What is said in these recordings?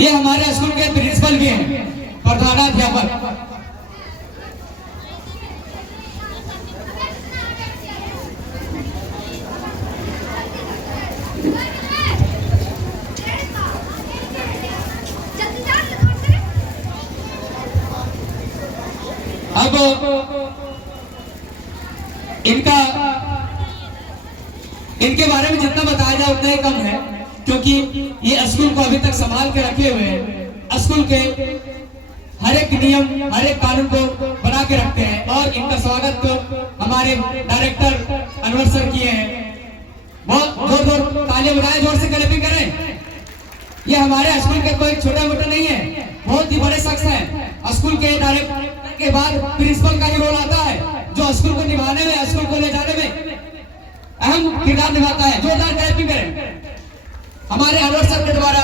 ये हमारे स्कूल के प्रिंसिपल भी हैं, प्रधानाध्यापक। अब इनके बारे में जितना बताया जाए उतना ही कम है, क्योंकि ये स्कूल को अभी तक संभाल के रखे हुए हैं। स्कूल के हर एक नियम, हर एक कानून को बना के रखते हैं। और इनका स्वागत तो हमारे डायरेक्टर अनवर सर किए हैं। बहुत जोर जोर तालियां बजाएं, जोर से क्लैपिंग करें। ये हमारे स्कूल के कोई छोटा मोटा नहीं है, बहुत ही बड़े शख्स हैं। स्कूल के डायरेक्टर के बाद प्रिंसिपल का ही रोल आता है, जो स्कूल को निभाने में, स्कूल को ले जाने में अहम किरदार निभाता है। जोरदार क्लैपिंग करें। हमारे अनवर सर के द्वारा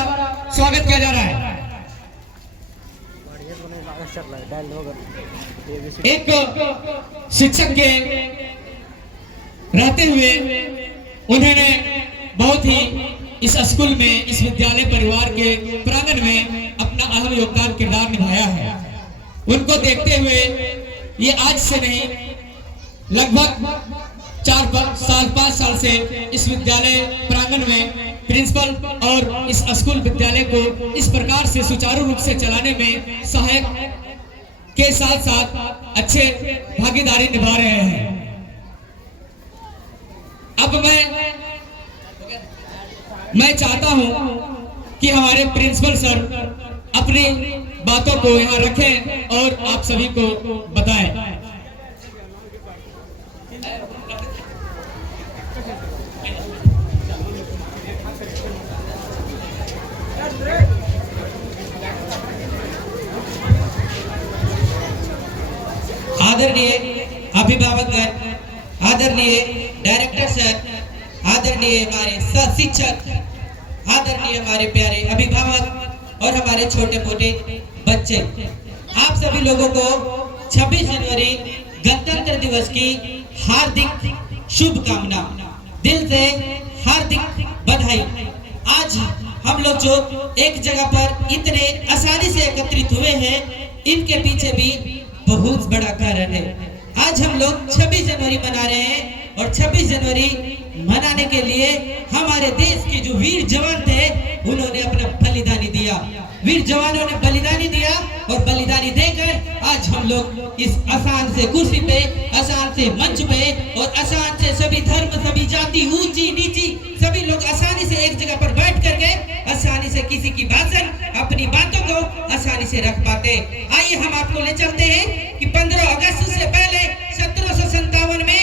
स्वागत किया जा रहा है। एक शिक्षक के रहते हुए उन्होंने बहुत ही इस स्कूल में, इस विद्यालय परिवार के प्रांगण में अपना अहम योगदान किरदार निभाया है। उनको देखते हुए ये आज से नहीं, लगभग 4-5 साल से इस विद्यालय प्रांगण में प्रिंसिपल और इस स्कूल विद्यालय को इस प्रकार से सुचारू रूप से चलाने में सहायक के साथ साथ अच्छे भागीदारी निभा रहे हैं। अब मैं चाहता हूं कि हमारे प्रिंसिपल सर अपनी बातों को यहां रखें और आप सभी को बताएं। आदरणीय अभिभावक, आदरणीय डायरेक्टर सर, आदरणीय हमारे सह शिक्षक, आदरणीय हमारे प्यारे अभिभावक और हमारे छोटे मोटे बच्चे, आप सभी लोगों को 26 जनवरी गणतंत्र दिवस की हार्दिक शुभकामना, दिल से हार्दिक बधाई। आज हम लोग जो एक जगह पर इतने आसानी से एकत्रित हुए हैं, इनके पीछे भी बहुत बड़ा कारण है। आज हम लोग 26 जनवरी मना रहे हैं और 26 जनवरी मनाने के लिए हमारे देश के जो वीर जवान थे, उन्होंने अपना बलिदानी दिया। वीर जवानों ने बलिदानी दिया और बलिदानी देकर आज हम लोग इस आसान से कुर्सी पे, आसान से मंच पे और आसान से सभी धर्म, सभी जाति, ऊंची नीची सभी लोग आसानी से एक जगह पर बैठ करके आसानी से किसी की भाषण, अपनी बातों को आसानी से रख पाते। आइए हम आपको ले चलते हैं कि 15 अगस्त से पहले 1757 में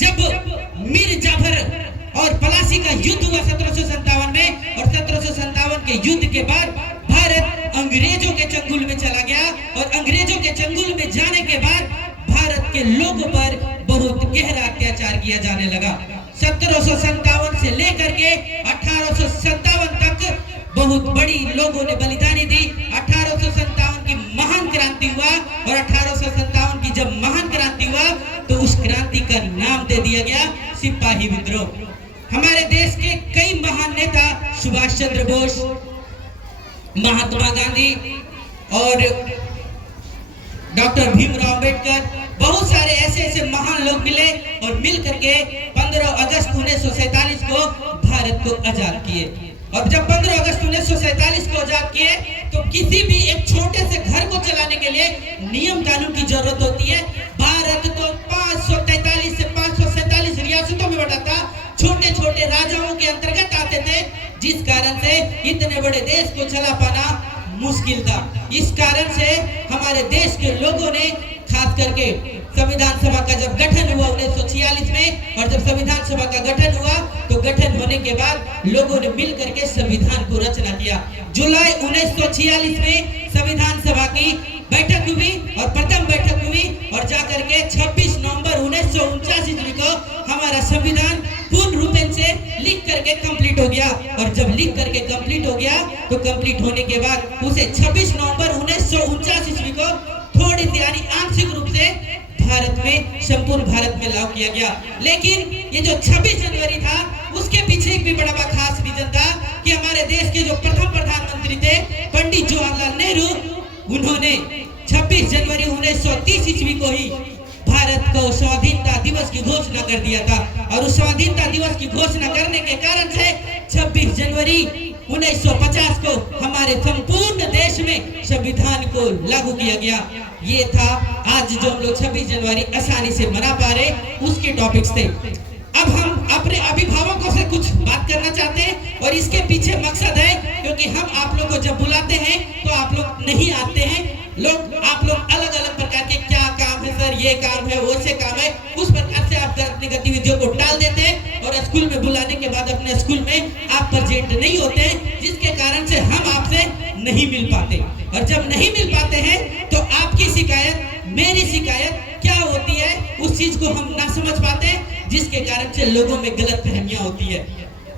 जब मीर जाफर और पलासी का युद्ध हुआ 1757 में, और 1757 के युद्ध के बाद भारत अंग्रेजों के चंगुल में चला गया और अंग्रेजों के चंगुल में जाने के बाद भारत के लोगों पर बहुत गहरा अत्याचार किया जाने लगा। 1757 से लेकर के 1857 तक बहुत बड़ी लोगों ने बलिदानी दी। 1857 की महान क्रांति हुआ और 1857 की जब महान क्रांति हुआ तो उस क्रांति का नाम दे दिया गया सिपाही विद्रोह। हमारे देश के कई महान नेता, सुभाष चंद्र बोस, महात्मा गांधी और डॉक्टर भीमराव अंबेडकर, बहुत सारे ऐसे महान लोग मिले और मिल करके 15 अगस्त 1947 को भारत को आजाद किए। और जब 15 अगस्त 1947 को आजाद किए तो किसी भी एक छोटे से घर को चलाने के लिए नियम कानून की जरूरत होती है। भारत तो 543 से 547 रियासतों में बटा था, छोटे छोटे राजाओं के अंतर्गत आते थे, जिस कारण से इतने बड़े देश को चला पाना मुश्किल था। इस कारण से हमारे देश के लोगों ने खास करके संविधान सभा का जब गठन हुआ 1946 में, और जब संविधान सभा का गठन हुआ तो गठन होने के बाद लोगों ने मिल करके संविधान को रचना किया। जुलाई 1946 में संविधान सभा की बैठक हुई और प्रथम बैठक हुई और जाकर के 26 नवंबर 1949 ईस्वी को हमारा संविधान पूर्ण रूप से लिख करके कंप्लीट हो गया। और जब लिख करके कंप्लीट हो गया तो कंप्लीट होने के बाद उसे 26 नवंबर 1949 ईस्वी को थोड़ी सी यानी आंशिक रूप से भारत में, संपूर्ण भारत में लागू किया गया। लेकिन ये जो 26 जनवरी था उसके पीछे एक भी बड़ा खास रीजन था कि हमारे देश के जो प्रथम प्रधानमंत्री थे पंडित पंडित जवाहरलाल नेहरू, उन्होंने 26 जनवरी 1930 ईस्वी को ही भारत को स्वाधीनता दिवस की घोषणा कर दिया था। और उस स्वाधीनता दिवस की घोषणा करने के कारण से 26 जनवरी 1950 को हमारे संपूर्ण देश में संविधान को लागू किया गया। ये था आज जो हम लोग 26 जनवरी आसानी से मना पा रहे, उसके टॉपिक्स थे। अब हम अपने अभिभावकों से कुछ बात करना चाहते हैं और इसके पीछे मकसद है, क्योंकि हम आप लोग को जब बुलाते हैं तो आप लोग नहीं आते हैं। आप लोग अलग अलग प्रकार के क्या काम है सर, ये काम है, वो से काम है, उस प्रकार से आप अपनी गतिविधियों को टाल देते हैं और स्कूल में बुलाने के बाद अपने स्कूल में आप प्रेजेंट नहीं होते हैं, जिसके कारण से हम आपसे नहीं मिल पाते। और जब नहीं मिल पाते हैं तो आपकी शिकायत, मेरी शिकायत क्या होती है, उस चीज को हम ना समझ पाते, जिसके कारण से लोगों में गलत फहमियां होती है।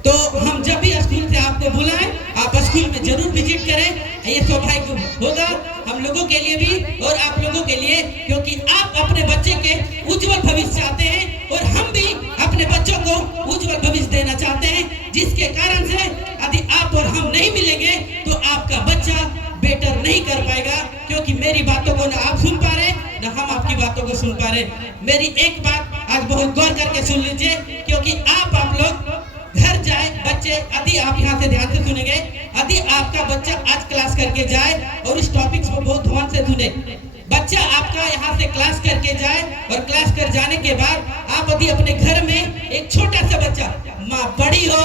तो हम जब भी स्कूल से आपको बुलाएं, आप स्कूल में जरूर विजिट करें। ये सौभाग्य होगा हम लोगों के लिए भी और आप लोगों के लिए, क्योंकि आप अपने बच्चे के उज्जवल भविष्य चाहते हैं और हम भी अपने बच्चों को उज्जवल भविष्य देना चाहते हैं, जिसके कारण से यदि आप और हम नहीं मिलेंगे तो आपका बच्चा बेटर नहीं कर पाएगा। क्योंकि मेरी बातों को ना आप सुन पा रहे ना हम आपकी बातों को सुन पा रहे। मेरी एक बात आज बहुत गौर करके सुन लीजिए, क्योंकि आप लोग घर जाए बच्चे, यदि आप यहाँ से ध्यान से सुनेंगे, यदि आपका बच्चा आज क्लास करके जाए और इस टॉपिक्स को बहुत ध्यान से सुने, बच्चा आपका यहाँ से क्लास करके जाए और क्लास कर जाने के बाद आप यदि अपने घर में एक छोटा सा बच्चा, माँ पढ़ी हो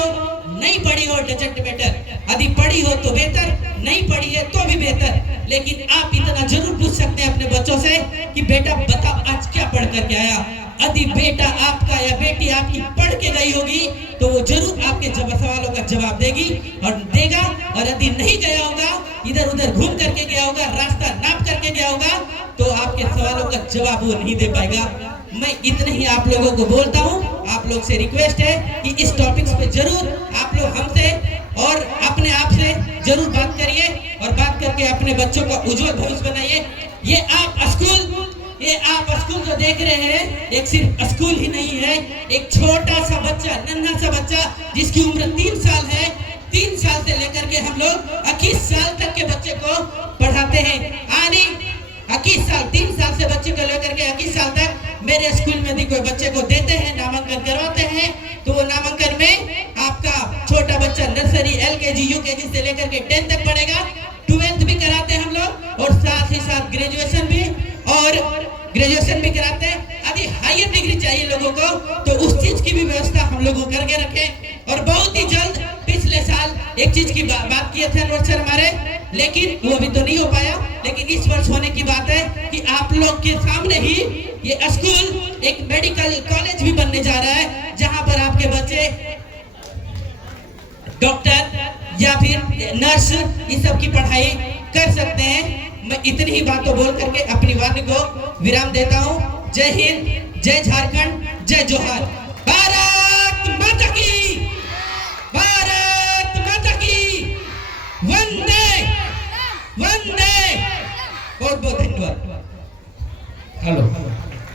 नहीं पढ़ी हो डजंट मैटर, यदि पढ़ी हो तो बेहतर, नहीं पढ़ी है तो भी बेहतर, लेकिन आप इतना जरूर पूछ सकते हैं अपने बच्चों से कि बेटा बताओ आज क्या पढ़ करके आया। यदि बेटा आपका या बेटी आपकी पढ़ के गई होगी तो वो जरूर आपके सवालों का जवाब देगी और देगा, और यदि नहीं गया होगा, इधर उधर घूम करके गया होगा, रास्ता नाप करके गया होगा, तो आपके सवालों का जवाब वो नहीं दे पाएगा। मैं इतने ही आप लोगों को बोलता हूँ, आप लोग से रिक्वेस्ट है कि इस टॉपिक्स पे जरूर आप लोग हमसे और अपने आप से जरूर बात करिए और बात करके अपने बच्चों का उज्जवल भविष्य बनाइए। ये आप स्कूल जो देख रहे हैं, एक सिर्फ स्कूल ही नहीं है, एक छोटा सा बच्चा, नन्हा सा बच्चा जिसकी उम्र 3 साल है, 3 साल से लेकर के हम लोग 21 साल तक के बच्चे को पढ़ाते हैं। यानी 21 साल, 3 साल से बच्चे को लेकर के 21 साल तक मेरे स्कूल में भी कोई बच्चे को देते हैं, नामांकन करवाते हैं, तो वो नामांकन में आपका छोटा बच्चा नर्सरी, LKG, UKG से लेकर के 10 तक पढ़ेगा, 12th भी कराते हैं हम लोग और साथ ही साथ ग्रेजुएशन भी कराते हैं। यदि हायर डिग्री चाहिए लोगों को तो उस चीज की भी व्यवस्था हम लोग करके रखें। और बहुत ही जल्द पिछले साल एक चीज की बात किए थे अनवर सर हमारे, लेकिन वो अभी तो नहीं हो पाया, लेकिन इस वर्ष होने की बात है कि आप लोग के सामने ही ये स्कूल एक मेडिकल कॉलेज भी बनने जा रहा है, जहां पर आपके बच्चे डॉक्टर या फिर नर्स इस सब की पढ़ाई कर सकते हैं। मैं इतनी ही बातों बोल करके अपनी वाणी को विराम देता हूँ। जय हिंद, जय झारखंड, जय जोहार।